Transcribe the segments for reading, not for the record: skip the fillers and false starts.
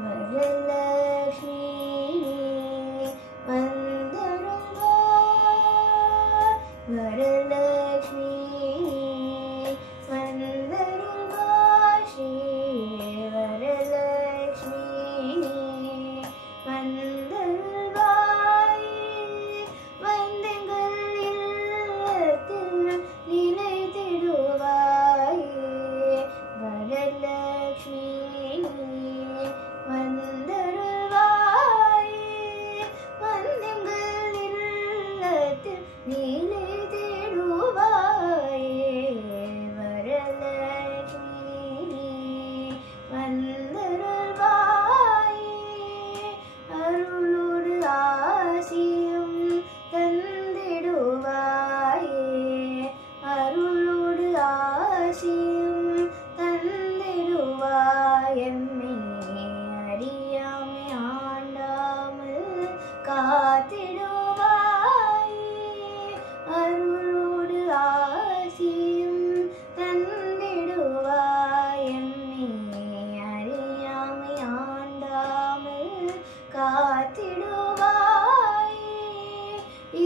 வரலக்ஷ்மி வந்தருள்வாய் வரலக்ஷ்மி வந்தருள்வாய் ஸ்ரீ வரலக்ஷ்மி வந்தருள்வாய் வந்தெங்கள் இல்லத்தில் நிலைத்திடுவாய் வரலக்ஷ்மி வந்தருள்வாய் வந்தெங்கள் இல்லத்தில் நிலைத்திடுவாய் வரலக்ஷ்மி வந்தருள்வாய் அருளோடு ஆசியும் தந்திடுவாய் அருளோடு ஆசியும் தந்திடுவாய் எம்மை அறியாமை ஆண்டாமல் காத்திடுவாய் அருளோடு ஆசியும் தந்திடுவாய் எம்மை அறியாமை ஆண்டாமல் காத்திடுவாய்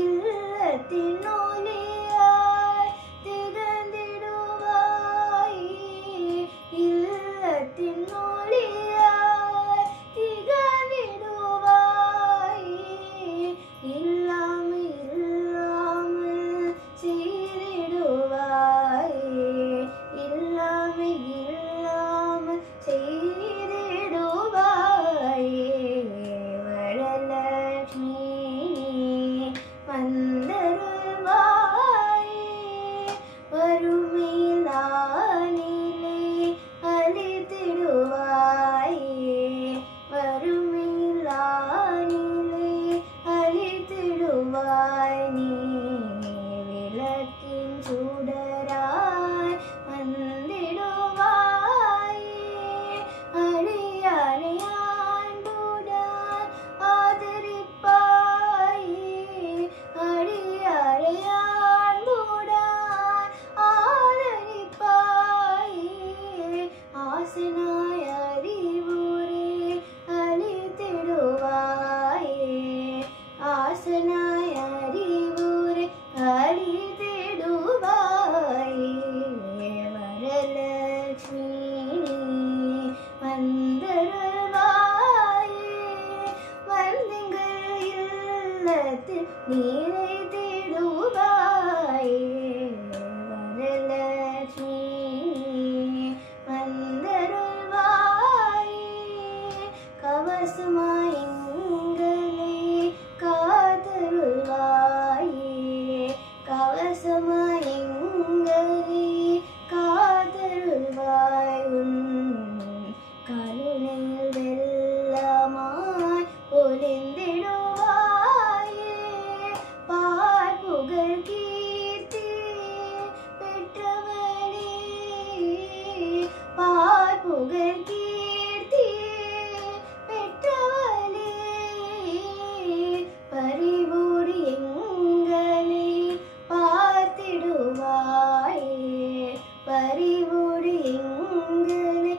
இல்லத்தின் ஒளியாய் திகழ்ந்திடுவாய் இல்லத்தின் ஒளியாய் திகழ்ந்திடுவாய் இல்லாமல் செய்திடுவாய் இல்லாமல் செய்திடுவாய் வரலக்ஷ்மி வந்தருள்வாய் வறுமையிலானிலே அழித்திடுவாய் வறுமையிலானிலே அழித்திடுவாய் நீ விளக்கின் சுடராய் வந்திடுவாய் அடியாரை அன்புடன் ஆதரிப்பாய் அடியாரை அன்புடன் ஆதரிப்பாய் ஆசனாய் அறிவுரை அளித்திடுவாய் ஆசனாய் அறிவுரை அளித்திடுவாய் வரலக்ஷ்மி வந்தருள்வாய் வந்தெங்கள் இல்லத்தில் நிலைத்திடுவாய் வரலக்ஷ்மி வந்தருள்வாய் கவசமாய் எங்களை காத்தருள்வாய் கவசமாய் எங்களை காத்தருள்வாய் உன் கருணையில் வெள்ளமாய் பொழிந்திடுவாய் பார் புகழ் கீர்த்தி பெற்றவளே பார் புகழ் கீர்த்தி பெற்றவளே பரிவோடு எங்களை பார்த்திடுவாய் பரிவோடு எங்களை